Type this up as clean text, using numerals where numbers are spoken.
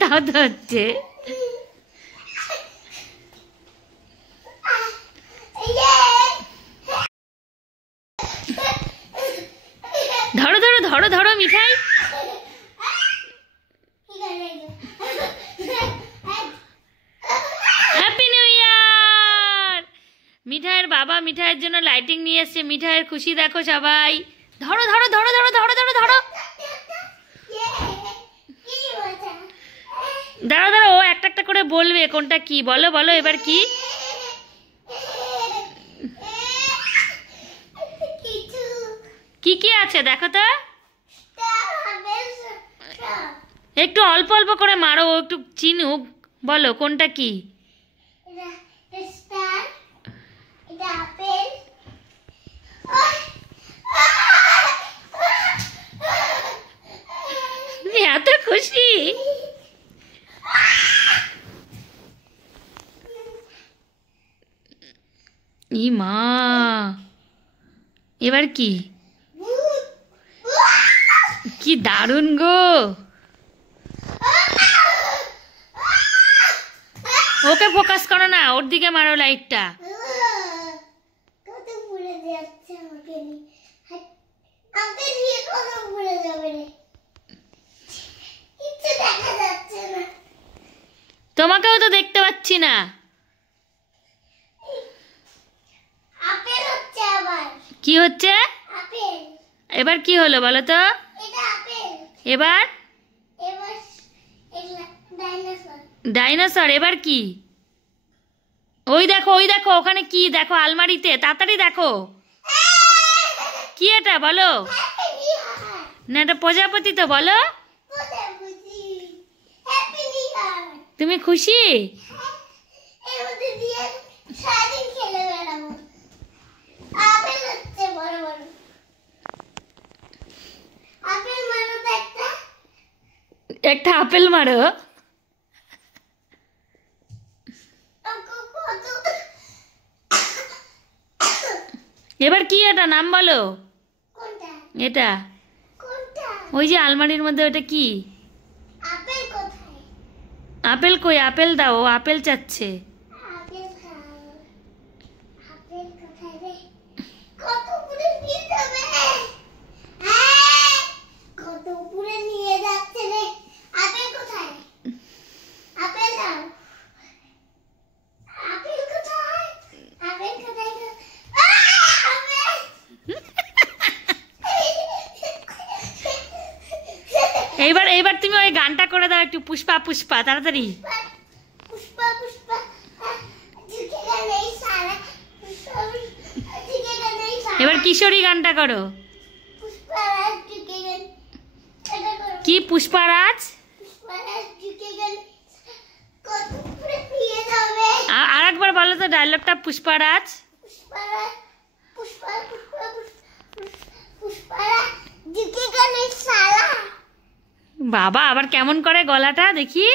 তাও তো হচ্ছে। ধরো ধরো ধরো ধরো মিঠাই। Happy new year. মিঠাইয়ের বাবা মিঠাইয়ের জন্য লাইটিং নিয়ে এসছে। মিঠাইয়ের খুশি দেখো সবাই। ধরো ধরো ধরো ধরো ধরো ধরো ধরো। দাঁড়ো দাঁড়ো, ও একটা একটা করে বলবে কোনটা কি। বলো বলো এবার কি। কি কি আছে দেখো তো। একটু অল্প অল্প করে মারো, ও একটু চিনুক। বলো কোনটা কি। এত খুশি। ই মা, এবার কি। কি দারুণ গো। ওকে ফোকাস করো না, ওর দিকে মারো লাইটটা। তোমাকেও তো দেখতে পাচ্ছি না। কি হচ্ছে এবার, কি হলো বলো তো। এবার ডাইনোসর। এবার কি। ওই দেখো ওই দেখো, ওখানে কি দেখো আলমারিতে, তাড়াতাড়ি দেখো। কি এটা বলো না, এটা প্রজাপতি তো। বলো তুমি খুশি। একটা আপেল মারো। এবার কি এটা নাম বলো। এটা ওই যে আলমারির মধ্যে, ওটা কি। আপেল কই, আপেল দাও, ও আপেল চাচ্ছে। এইবার এইবার তুমি ওই গানটা করে দাও একটু, পুষ্পা পুষ্পা তাড়াতাড়ি। এবার কিশোরী গানটা করো। কি পুষ্পারাজ। আর একবার বলো তো ডায়লগটা, পুষ্পারাজ। বাবা আবার কেমন করে গলাটা দেখি।